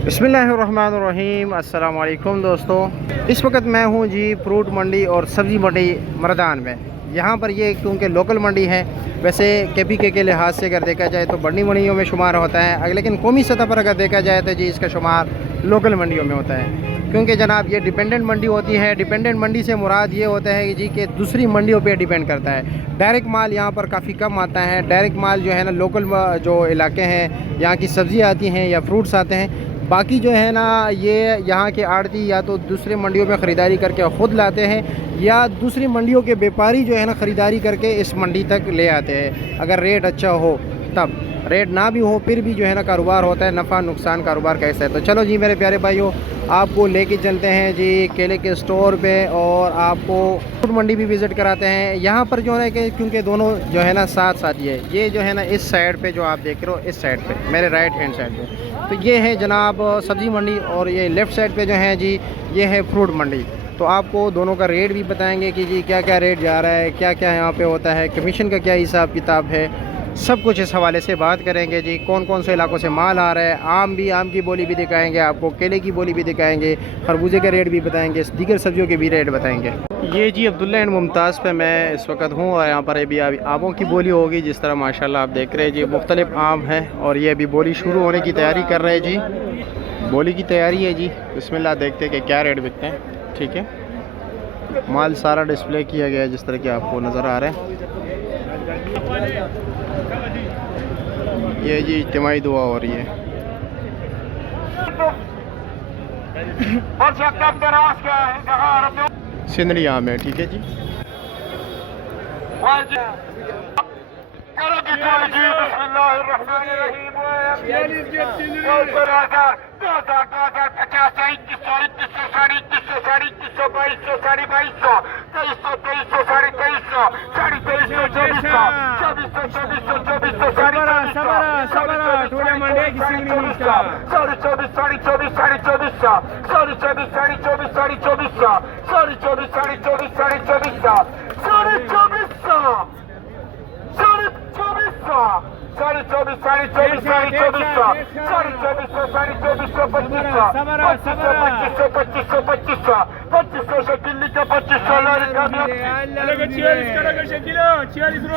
बिस्मिल्लाहिर्रहमानिर्रहीम। अस्सलाम वालेकुम दोस्तों, इस वक्त मैं हूँ जी फ्रूट मंडी और सब्ज़ी मंडी मरदान में। यहाँ पर ये क्योंकि लोकल मंडी है, वैसे KPK के लिहाज से अगर देखा जाए तो बड़ी मंडियों में शुमार होता है, लेकिन कौमी सतह पर अगर देखा जाए तो जी इसका शुमार लोकल मंडियों में होता है। क्योंकि जनाब ये डिपेंडेंट मंडी होती है। डिपेंडेंट मंडी से मुराद ये होता है जी कि दूसरी मंडियों पे डिपेंड करता है। डायरेक्ट माल यहाँ पर काफ़ी कम आता है। डायरेक्ट माल जो है ना, लोकल जो इलाके हैं यहाँ की सब्ज़ी आती हैं या फ्रूट्स आते हैं। बाकी जो है ना, ये यहाँ के आड़ती या तो दूसरे मंडियों में ख़रीदारी करके ख़ुद लाते हैं या दूसरी मंडियों के व्यापारी जो है ना ख़रीदारी करके इस मंडी तक ले आते हैं। अगर रेट अच्छा हो तब, रेट ना भी हो फिर भी जो है ना कारोबार होता है। नफ़ा नुकसान कारोबार कैसा है। तो चलो जी मेरे प्यारे भाइयों, आपको लेके चलते हैं जी केले के स्टोर पे और आपको फ्रूट मंडी भी विज़िट कराते हैं। यहाँ पर जो है कि क्योंकि दोनों जो है ना साथ साथ ये जो है ना इस साइड पे जो आप देख रहे हो, इस साइड पे मेरे राइट हैंड साइड पे तो ये है जनाब सब्ज़ी मंडी, और ये लेफ़्ट साइड पे जो है जी ये है फ्रूट मंडी। तो आपको दोनों का रेट भी बताएंगे कि जी क्या क्या रेट जा रहा है, क्या क्या यहाँ पे होता है, कमीशन का क्या हिसाब किताब है, सब कुछ इस हवाले से बात करेंगे जी। कौन कौन से इलाकों से माल आ रहा है, आम की बोली भी दिखाएंगे आपको, केले की बोली भी दिखाएंगे, खरबूजे का रेट भी बताएंगे, दीगर सब्जियों के भी रेट बताएंगे। ये जी अब्दुल्ला एंड मुमताज़ पे मैं इस वक्त हूँ और यहाँ पर अभी आमों की बोली होगी। जिस तरह माशाल्लाह आप देख रहे हैं जी मुख्तलिफ आम हैं और ये अभी बोली शुरू होने की तैयारी कर रहे हैं जी। बोली की तैयारी है जी। बिस्मिल्लाह, देखते हैं कि क्या रेट बिकते हैं। ठीक है, माल सारा डिस्प्ले किया गया है जिस तरह के आपको नज़र आ रहा है। ये जी इज्तिमाई दुआ हो रही है। सिंदड़ी आम है। ठीक है जी।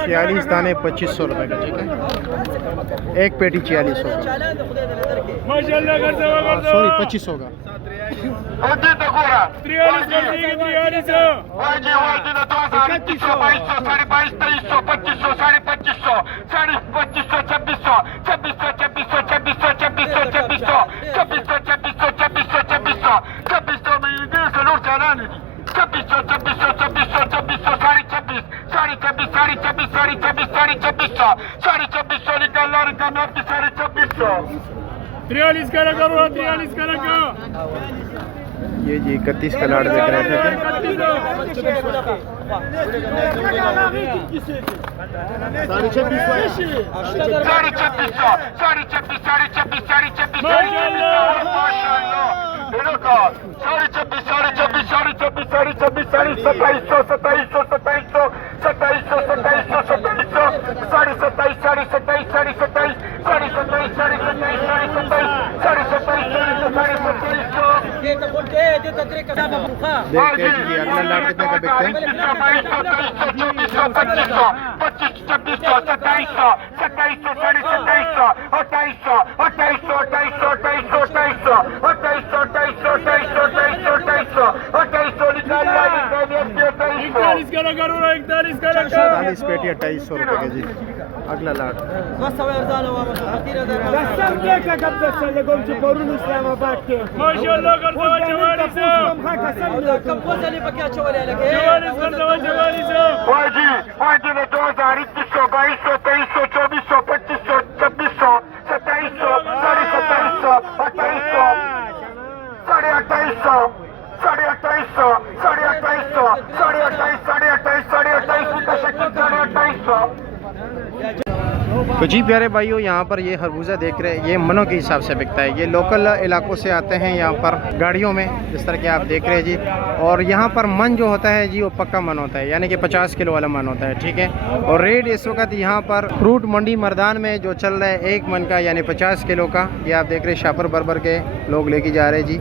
छियालीस दाने 2500 रुपये का। ठीक है, एक पेटी 4600 का, सॉरी 2500 का। ये जी 31 का लाड़ देख रहे थे। देखते हैं जी अगला लाट कितने का बिकते हैं। पेटी 2800 रुपये के जी। अगला लाट तो जी प्यारे भाइयों, यहाँ पर ये खरबूजा देख रहे हैं, ये मनों के हिसाब से बिकता है। ये लोकल इलाकों से आते हैं यहाँ पर गाड़ियों में, जिस तरह के आप देख रहे हैं जी। और यहाँ पर मन जो होता है जी, वो पक्का मन होता है, यानी कि 50 किलो वाला मन होता है, ठीक है। और रेट इस वक्त यहाँ पर फ्रूट मंडी मर्दान में जो चल रहा है 1 मन का, यानी 50 किलो का, ये आप देख रहे हैं शापर बरबर के लोग लेके जा रहे हैं जी।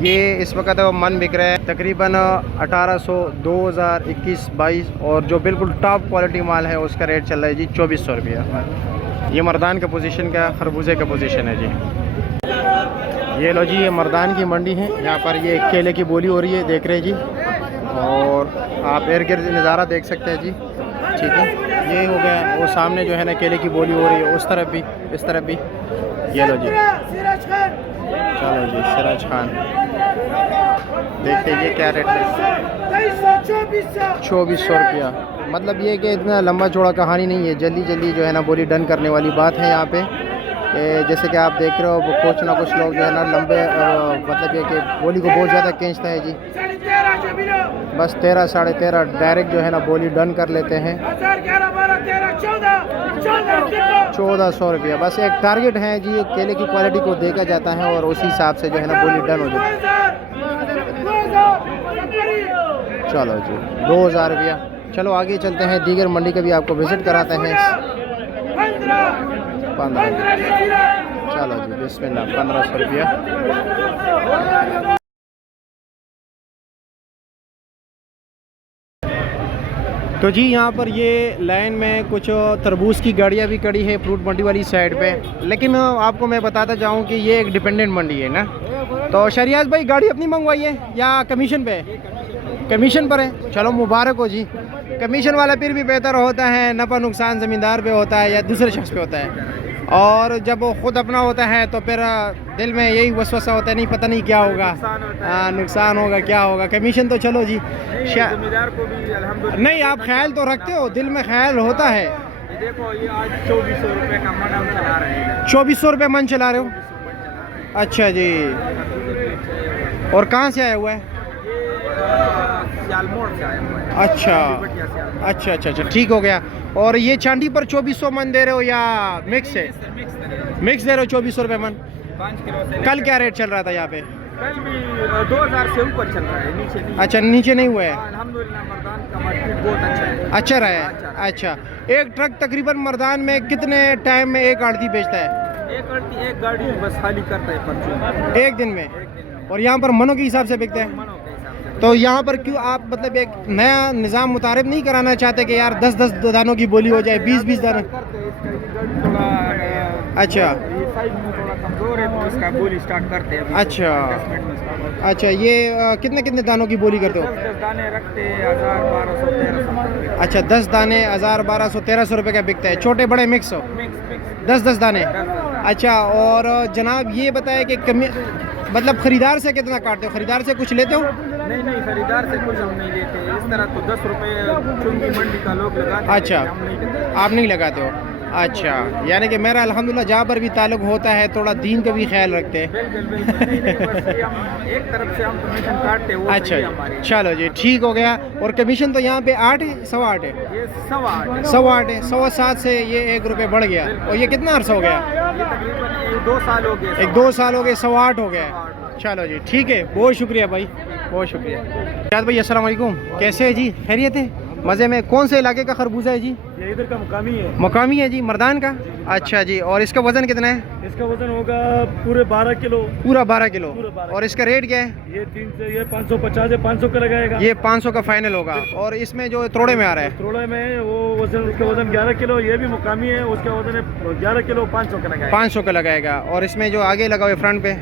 ये इस वक्त मन बिक रहा है तकरीबन 1800, 2000, 21, 22, और जो बिल्कुल टॉप क्वालिटी माल है उसका रेट चल रहा है जी 2400 रुपया। ये मर्दान का पोजीशन का खरबूजे का पोजीशन है जी। ये लो जी, ये मर्दान की मंडी है। यहाँ पर ये केले की बोली हो रही है, देख रहे हैं जी। और आप इर्द गिर्द नज़ारा देख सकते हैं जी, ठीक है। ये हो गया, वो सामने जो है ना केले की बोली हो रही है, उस तरफ भी, इस तरफ भी। ये लो जी, चलो जी, सिराज खान देखते ये क्या रेट है, 2400 रुपया। मतलब ये कि इतना लंबा चौड़ा कहानी नहीं है, जल्दी जल्दी जो है ना बोली डन करने वाली बात है यहाँ पे। जैसे कि आप देख रहे हो, कुछ ना कुछ लोग जो है ना लंबे मतलब ये कि बोली को बहुत ज़्यादा खींचता है जी। बस 13, 13.5 डायरेक्ट जो है ना बोली डन कर लेते हैं। 1400 रुपया बस एक टारगेट है जी। केले की क्वालिटी को देखा जाता है और उसी हिसाब से जो है ना बोली डन हो जाती है। चलो जी, 2000 रुपया। चलो आगे चलते हैं, दीगर मंडी का भी आपको विज़िट कराते हैं। 15, चलो जी, बिस्मिल्लाह, 1500 रुपया। तो जी यहाँ पर ये लाइन में कुछ तरबूज की गाड़ियाँ भी खड़ी है फ्रूट मंडी वाली साइड पे। लेकिन आपको मैं बताता जाऊँ कि ये एक डिपेंडेंट मंडी है ना। तो शरियाज भाई, गाड़ी अपनी मंगवाई है या कमीशन पे है? कमीशन पर है, चलो मुबारक हो जी। कमीशन वाला फिर भी बेहतर होता है, नफ़ा नुकसान ज़मींदार पे होता है या दूसरे शख्स पे होता है। और जब वो ख़ुद अपना होता है तो फिर दिल में यही वसवसा होता है, नहीं पता नहीं क्या होगा, नुकसान होगा, क्या होगा। कमीशन तो चलो जी, ज़मींदार को भी अल्हम्दुलिल्लाह। नहीं, आप ख्याल तो रखते हो, दिल में ख्याल होता है। देखो ये आज 2400 रुपये का मन हम चला रहे हैं। 2400 रुपये मन चला रहे हो? अच्छा जी। और कहाँ से आया हुआ है? सियालमोड़ से आया हुआ है। अच्छा अच्छा अच्छा अच्छा, ठीक हो गया। और ये चांदी पर 2400 मन दे रहे हो या मिक्स है? मिक्स दे रहे हो 2400 रुपये मन। 5 किलो से। कल क्या रेट चल रहा था यहाँ पे? कल भी 2000 से ऊपर चल रहा है, नीचे नहीं। अच्छा, नीचे नहीं हुआ है। अल्हम्दुलिल्लाह मर्दान का मार्केट बहुत अच्छा है। अच्छा रहा है। अच्छा, एक ट्रक तकरीबन मर्दान में कितने टाइम में एक आड़ती बेचता है? एक गाड़ी बस खाली करता है परचून एक दिन में। और यहाँ पर मनों के हिसाब से बिकते हैं। तो यहाँ पर क्यों आप मतलब एक नया निज़ाम मुतारिफ नहीं कराना चाहते कि यार 10-10 दानों की बोली हो जाए, 20-20 दानों? अच्छा बोली स्टार्ट करते हैं। अच्छा अच्छा, ये कितने कितने दानों की बोली करते हो? 10 दाने रखते हैं, 1000, 1200, 1300। अच्छा, 10 दाने 1000, 1200, 1300 रुपये का बिकता है, छोटे बड़े मिक्स हो? 10-10 दाने। अच्छा, और जनाब ये बताया कि कमी मतलब ख़रीदार से कितना काटते हो? ख़रीदार से कुछ लेते हो? नहीं, ख़रीदार से कुछ हम नहीं लेते। इस तरह तो 10 रुपये चुंगी मंडी का लोग लगाते हैं। अच्छा, आप नहीं लगाते हो? अच्छा, यानी कि मेरा अल्हम्दुलिल्लाह जहाँ पर भी ताल्लुक़ होता है थोड़ा दीन का भी ख्याल रखते हैं। एक तरफ से हम कमीशन काटते हैं। अच्छा, चलो जी, ठीक हो गया। और कमीशन तो यहाँ पे 8 है, 8.25 है? ये 8.25 है। 7.25 से ये 1 रुपये बढ़ गया। और ये कितना अर्सा हो गया? ये तकरीबन 2 साल हो गए। 1-2 साल हो गए, 8.25 हो गया। चलो जी, ठीक है, बहुत शुक्रिया भाई, बहुत शुक्रिया। शायद भाई अस्सलाम वालेकुम, कैसे है जी? खैरियत है? मज़े में? कौन से इलाके का खरबूजा है जी? ये इधर का मुकामी है। मुकामी है जी, मर्दान का? अच्छा जी। और इसका वज़न कितना है? इसका वज़न होगा पूरे 12 किलो। पूरा 12 किलो। और इसका रेट क्या है? ये 300, ये 550 है, 500 का लगाएगा। ये 500 का फाइनल होगा। और इसमें जो तोड़े में आ रहा है? तोड़े में वो वज़न, उसका वज़न 11 किलो। ये भी मुकामी है, उसका वज़न है 11 किलो, 500 का लगाएगा। 500 का लगाएगा। और इसमें जो आगे लगा हुआ है फ्रंट पे,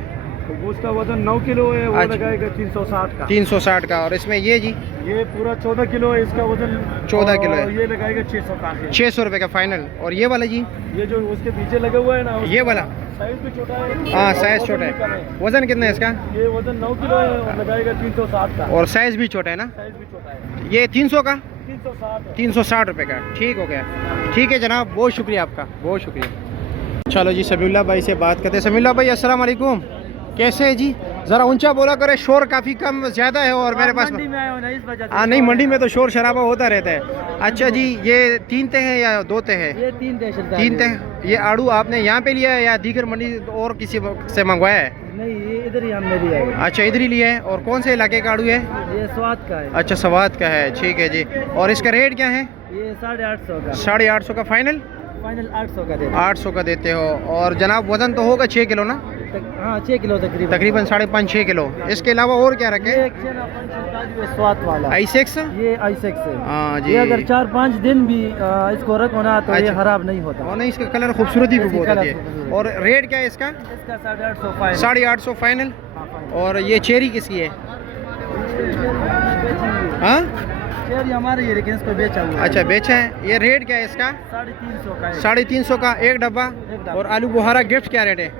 उसका वज़न 9 किलो है, वो लगाएगा 360 का। 360 का। और इसमें ये जी, ये पूरा 14 किलो है, इसका वज़न 14 किलो है, ये लगाएगा 600 का। 600 रुपये का फाइनल। और ये वाला जी, ये जो उसके पीछे लगा हुआ है ना, ये वाला साइज भी छोटा है। हाँ, साइज छोटा है। वज़न कितना है इसका? ये वज़न 9 किलो है और लगाएगा 360 का। और साइज भी छोटा है ना? साइज भी छोटा है। ये 300 का? 360 360 रुपये का। ठीक हो गया, ठीक है जनाब, बहुत शुक्रिया आपका, बहुत शुक्रिया। चलो जी, समीउल्लाह भाई से बात करते हैं। समीउल्लाह भाई अस्सलाम वालेकुम, कैसे है जी? ज़रा ऊंचा बोला करे, शोर काफ़ी कम ज़्यादा है और मेरे पास मंडी में आए हो ना, इस वजह से। हाँ नहीं, मंडी में तो शोर शराबा होता रहता है। अच्छा जी, ये 3 ते हैं या 2 ते हैं? ये 3 देश 3 ते। ये आड़ू आपने यहाँ पे लिया है या दीगर मंडी और किसी से मंगवाया है? नहीं, ये इधर ही हमने लिया है। अच्छा, इधर ही लिया है। और कौन से इलाके का आड़ू है? ये स्वाद का है। अच्छा, सवाद का है, ठीक है जी। और इसका रेट क्या है? ये 850 का। 850 का फाइनल? फाइनल 800 का देते 800 का देते हो। और जनाब वज़न तो होगा 6 किलो ना? हाँ, 6 किलो तकरीबन। तकरीबन 5.5-6 किलो। इसके अलावा और क्या रखे? ये एक चेना पंचताज है, स्वाद वाला। आइसेक्स? ये आइसेक्स है। हाँ जी। ये अगर 4-5 दिन भी इसको रखो ना तो ये अच्छा। खराब नहीं होता। और नहीं, इसका कलर खूबसूरती भी इसकी बहुत कलर होती है। खूबसूरत। और रेट क्या है इसका? इसका 850 फाइनल। 850 फाइनल। हाँ, फाइनल। और ये चेरी किसकी है? हाँ, चेरी हमारी है लेकिन इसको बेचा हुआ है। अच्छा, बेचा है। ये रेट क्या है इसका? 350 का है। 350 का एक डब्बा। और आलू बुहारा गिफ्ट क्या रेट है?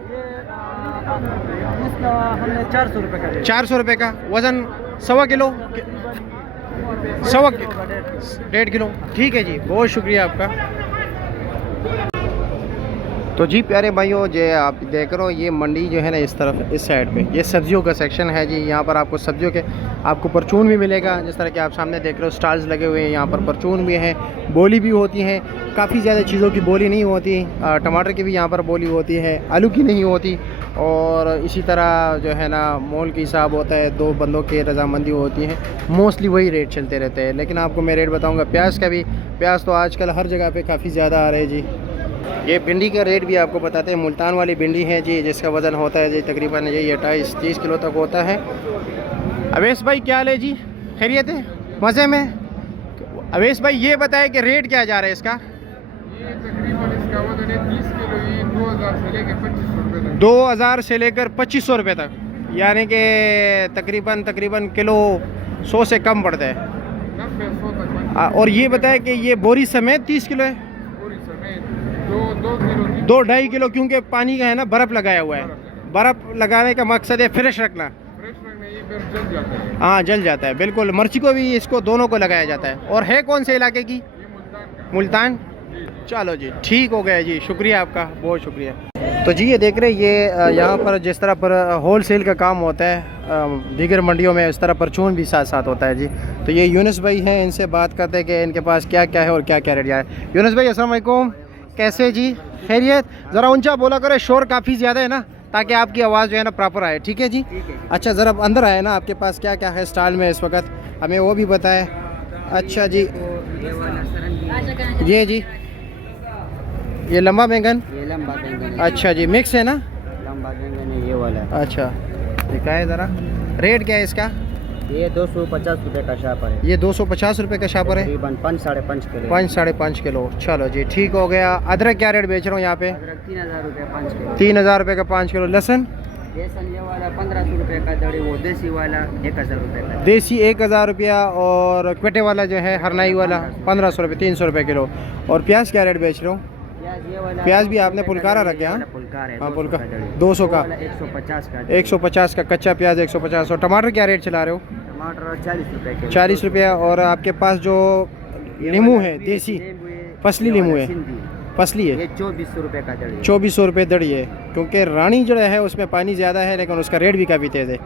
इसका हमने 400 रुपये का 400 रुपये का। वज़न 1.25 किलो? 1.5 किलो। ठीक है जी, बहुत शुक्रिया आपका। तो जी प्यारे भाइयों, जो आप देख रहे हो ये मंडी जो है ना, इस तरफ इस साइड पे ये सब्जियों का सेक्शन है जी। यहाँ पर आपको सब्जियों के आपको परचून भी मिलेगा, जिस तरह के आप सामने देख रहे हो स्टॉल्स लगे हुए हैं। यहाँ पर परचून भी हैं, बोली भी होती हैं। काफ़ी ज़्यादा चीज़ों की बोली नहीं होती। टमाटर की भी यहाँ पर बोली होती है, आलू की नहीं होती। और इसी तरह जो है ना मोल के हिसाब होता है, 2 बंदों की रजामंदी होती है। मोस्टली वही रेट चलते रहते हैं। लेकिन आपको मैं रेट बताऊँगा प्याज का भी। प्याज तो आजकल हर जगह पर काफ़ी ज़्यादा आ रहे हैं जी। ये भिंडी का रेट भी आपको बताते हैं। मुल्तान वाली भिंडी है जी, जिसका वज़न होता है जी तकरीबन यही 28-30 किलो तक होता है। अवेश भाई क्या हाल है जी? खैरियत है? मज़े में? अवेश भाई ये बताएं कि रेट क्या जा रहा है इसका? ये तकरीबन इसका वजन है 30 किलो। ये 2000 से लेकर 2500 रुपये तक। 2000 से लेकर 2500 रुपये तक, यानी कि तकरीबन किलो 100 से कम पड़ता है। 90-100 तक। और ये बताएं कि ये बोरी समेत 30 किलो है? पूरी समेत 2 किलो 2-2.5 किलो, क्योंकि पानी का है ना बर्फ़ लगाया हुआ है। बर्फ़ लगाने का मकसद है फ्रेश रखना। फ्रेश रखने, ये फिर जल जाता है। हाँ, जल जाता है बिल्कुल। मिर्ची को भी, इसको दोनों को लगाया जाता है। और है कौन से इलाके की? ये मुल्तान का। मुल्तान। चलो जी, ठीक हो गया जी, शुक्रिया आपका, बहुत शुक्रिया। तो जी ये देख रहे हैं, ये यहाँ पर जिस तरह पर होल सेल का काम होता है दीगर मंडियों में, इस तरह परचून भी साथ साथ होता है जी। तो ये यूनुस भाई हैं, इनसे बात करते हैं कि इनके पास क्या क्या है और क्या क्या रेट है। यूनुस भाई अस्सलाम वालेकुम, कैसे जी? खैरियत? ज़रा ऊंचा बोला करें, शोर काफ़ी ज़्यादा है ना, ताकि आपकी आवाज़ जो है ना प्रॉपर आए। ठीक है जी? अच्छा, ज़रा अंदर आए ना, आपके पास क्या क्या है स्टॉल में इस वक्त, हमें वो भी बताएं। अच्छा जी, ये जी ये लंबा बैंगन? ये लंबा बैंगन। अच्छा जी, मिक्स है ना? लंबा बैंगन है ये वाला। अच्छा, दिखाए ज़रा, रेट क्या है इसका? ये 250 रुपये का शापर है। ये 250 रुपये का शापर है, तकरीबन 5-5.5 किलो। 5-5.5 किलो। चलो जी, ठीक हो गया। अदरक क्या रेट बेच रहा हूँ यहाँ पे? अदरक 3000 रुपये 5 किलो। 3000 रुपये का 5 किलो। लहसुन? लहसुन ये वाला 1500 रुपये का दड़ी, वो देसी वाला 1000 रुपये का। देसी 1000 रुपया। और क्वेटे वाला जो है हरनाई वाला 1500 रुपये, 300 रुपये किलो। और प्याज क्या रेट बेच रहा हूँ? प्याज भी आपने पुलकारा रखे? हाँ, हाँ पुलका 200 का। 150 का। 150 का कच्चा प्याज 150। और टमाटर क्या रेट चला रहे हो? टमाटर 40 रुपये किलो। 40 रुपया। और आपके पास जो नींबू है देसी फसली नींबू है, फसली है, ये 2400 रुपये का दड़ी। 2400 रुपये दड़ी है, क्योंकि रानी जो है उसमें पानी ज़्यादा है लेकिन उसका रेट भी काफ़ी तेज़ है।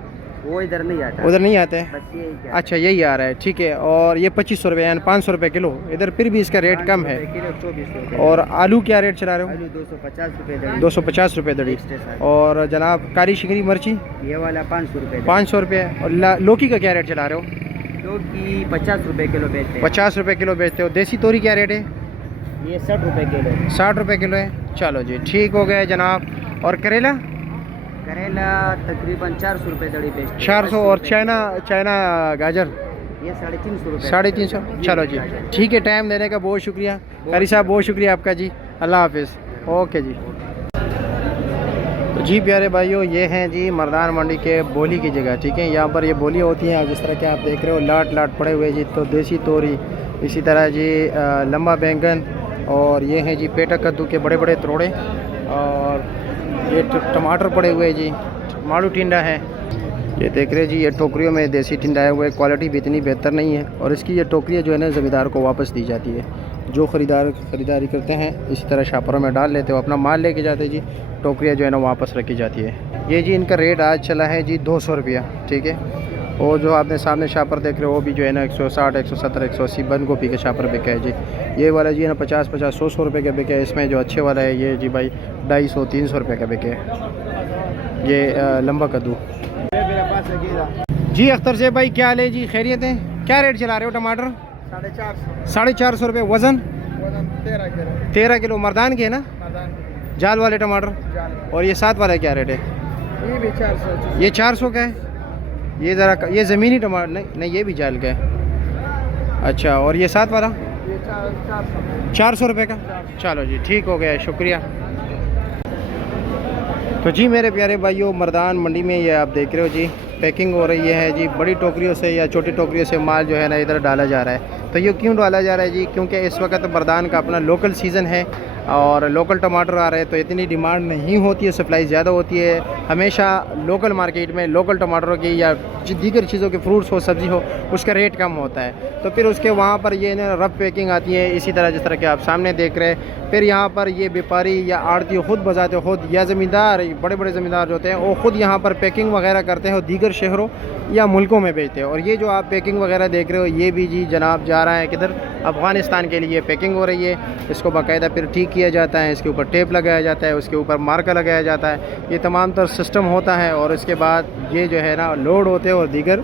वो इधर नहीं आता। उधर नहीं आते हैं? बस यही क्या। अच्छा, यही आ रहा है, ठीक है। और ये 2500 रुपये यानी 500 रुपये किलो, इधर फिर भी इसका रेट कम है। किलो 2400। और आलू क्या रेट चला रहे हो? आलू 250 रुपये दड़ी। 250 रुपये दड़ी। और जनाब काली शिकरी मिर्ची? ये वाला 500 रुपये। 500 रुपये। और लौकी का क्या रेट चला रहे हो? लौकी 50 रुपये किलो बेचते हैं। 50 रुपये किलो बेचते हो। देसी तोरी क्या रेट है? ये 60 रुपये किलो। 60 रुपये किलो है। चलो जी, ठीक हो गया जनाब। और करेला? करेला तकरीबन 400 रुपये दड़ी बेचते हैं। 400। और चाइना गाजर? ये 350 रुपये। 350। चलो जी, ठीक है। टाइम देने का बहुत शुक्रिया कारी साहब, बहुत शुक्रिया आपका जी। अल्लाह हाफिज़। ओके जी। तो जी प्यारे भाइयों, ये हैं जी मर्दान मंडी के बोली की जगह। ठीक है, यहाँ पर ये बोली होती हैं जिस तरह के आप देख रहे हो, लाट लाट पड़े हुए जी। तो देसी तोरी, इसी तरह जी लंबा बैंगन, और ये हैं जी पेटा कद्दू के बड़े बड़े तोड़े, और ये टमाटर पड़े हुए जी। माड़ू टिंडा है, ये देख रहे जी, ये टोकरियों में देसी टिंडा है हुए। क्वालिटी भी इतनी बेहतर नहीं है, और इसकी ये टोकरियाँ जो है ना ज़मींदार को वापस दी जाती है। जो ख़रीदारी करते हैं इसी तरह शापरों में डाल लेते हो, अपना माल लेके जाते जी, टोकरियाँ जो है ना वापस रखी जाती है। ये जी इनका रेट आज चला है जी 200 रुपया, ठीक है। और जो आपने सामने शापर देख रहे हो वो भी जो है ना 160, 170, 180 बंद गोभी के शापर बिका है जी। ये वाला जी है ना 50, 100 रुपये का बिका है। इसमें जो अच्छे वाला है ये जी भाई 250, 300 रुपये का बिके है। ये लंबा कद्दू जी। अख्तर से भाई क्या हाल है जी, खैरियत है? क्या रेट चला रहे हो टमाटर? 450। 450 रुपये। वज़न 13 किलो। मर्दान के है ना, जाल वाले टमाटर। और ये 7 वाला क्या रेट है? ये भी 400। ये 400 का है। ये ज़रा ये ज़मीनी टमाटर नहीं, ये भी जाल का है। अच्छा, और ये 7 वाला? ये 400। 400 रुपये का। चलो जी, ठीक हो गया, शुक्रिया। तो जी मेरे प्यारे भाइयों, मर्दान मंडी में ये आप देख रहे हो जी पैकिंग हो रही है जी। बड़ी टोकरियों से या छोटी टोकरियों से माल जो है ना इधर डाला जा रहा है। तो ये क्यों डाला जा रहा है जी? क्योंकि इस वक्त मर्दान का अपना लोकल सीज़न है और लोकल टमाटर आ रहे हैं, तो इतनी डिमांड नहीं होती है, सप्लाई ज़्यादा होती है। हमेशा लोकल मार्केट में लोकल टमाटरों की या दीगर चीज़ों के फ्रूट्स हो, सब्ज़ी हो, उसका रेट कम होता है। तो फिर उसके वहाँ पर ये ना रफ पैकिंग आती है, इसी तरह जिस तरह के आप सामने देख रहे हैं। फिर यहाँ पर ये व्यापारी या आड़ती खुद बजाते खुद, या ज़मींदार, बड़े बड़े ज़मींदार जो होते हैं वो ख़ुद यहाँ पर पैकिंग वगैरह करते हैं और दीगर शहरों या मुल्कों में बेचते हैं। और ये जो आप पैकिंग वगैरह देख रहे हो ये भी जी जनाब जा रहा है किधर? अफ़गानिस्तान के लिए पैकिंग हो रही है। इसको बाकायदा फिर ठीक किया जाता है, इसके ऊपर टेप लगाया जाता है, उसके ऊपर मार्कर लगाया जाता है, ये तमाम तर सिस्टम होता है। और इसके बाद ये जो है ना लोड होते हैं और दीगर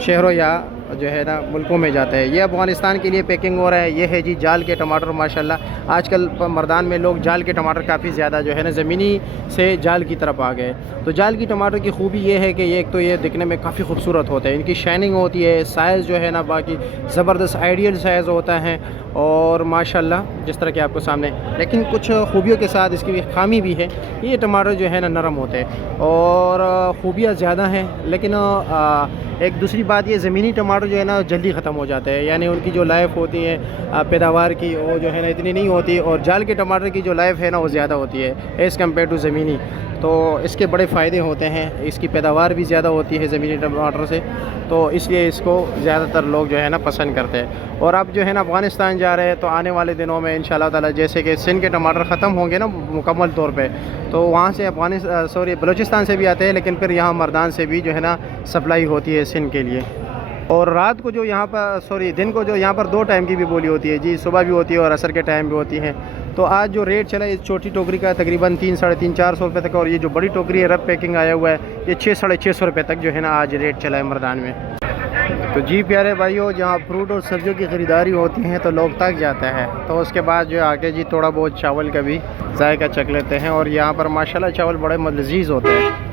शहरों या जो है ना मुल्कों में जाता है। ये अफ़गानिस्तान के लिए पैकिंग हो रहा है। ये है जी जाल के टमाटर। माशाल्लाह आजकल मर्दान में लोग जाल के टमाटर काफ़ी ज़्यादा जो है ना ज़मीनी से जाल की तरफ आ गए। तो जाल की टमाटर की खूबी ये है कि ये एक तो ये दिखने में काफ़ी खूबसूरत होते हैं, इनकी शाइनिंग होती है, साइज़ जो है ना बाकी ज़बरदस्त आइडियल साइज़ होता है और माशाल्लाह जिस तरह के आपको सामने। लेकिन कुछ खूबियों के साथ इसकी खामी भी है, ये टमाटर जो है ना नरम होते हैं और खूबियाँ ज़्यादा हैं। लेकिन एक दूसरी बात ये ज़मीनी टमाटर जो है ना जल्दी ख़त्म हो जाते हैं, यानी उनकी जो लाइफ होती है पैदावार की वो जो है ना इतनी नहीं होती। और जाल के टमाटर की जो लाइफ है ना वो ज़्यादा होती है एज़ कम्पेयर टू ज़मीनी। तो इसके बड़े फ़ायदे होते हैं, इसकी पैदावार भी ज़्यादा होती है ज़मीनी टमाटर से, तो इसलिए इसको ज़्यादातर लोग जो है ना पसंद करते हैं। और अब जो है ना अफ़गानिस्तान जा रहे हैं, तो आने वाले दिनों में इंशाल्लाह ताला जैसे कि सिंध के टमाटर ख़त्म होंगे ना मुकम्मल तौर पे, तो वहाँ से बलूचिस्तान से भी आते हैं, लेकिन फिर यहाँ मर्दान से भी जो है ना सप्लाई होती है सिंध के लिए। और रात को जो यहाँ पर दिन को जो यहाँ पर 2 टाइम की भी बोली होती है जी, सुबह भी होती है और असर के टाइम भी होती है। तो आज जो रेट चला इस छोटी टोकरी का तकरीबन 300, 350, 400 रुपये तक, और ये जो बड़ी टोकरी है रब पैकिंग आया हुआ है ये 600, 650 रुपये तक जो है ना आज रेट चला है मर्दान में। तो जी प्यारे भाइयों, जहाँ फ्रूट और सब्जियों की ख़रीदारी होती है तो लोग थक जाते हैं, तो उसके बाद जो आके जी थोड़ा बहुत चावल का भी जायका चख लेते हैं। और यहाँ पर माशाल्लाह चावल बड़े लजीज होते हैं।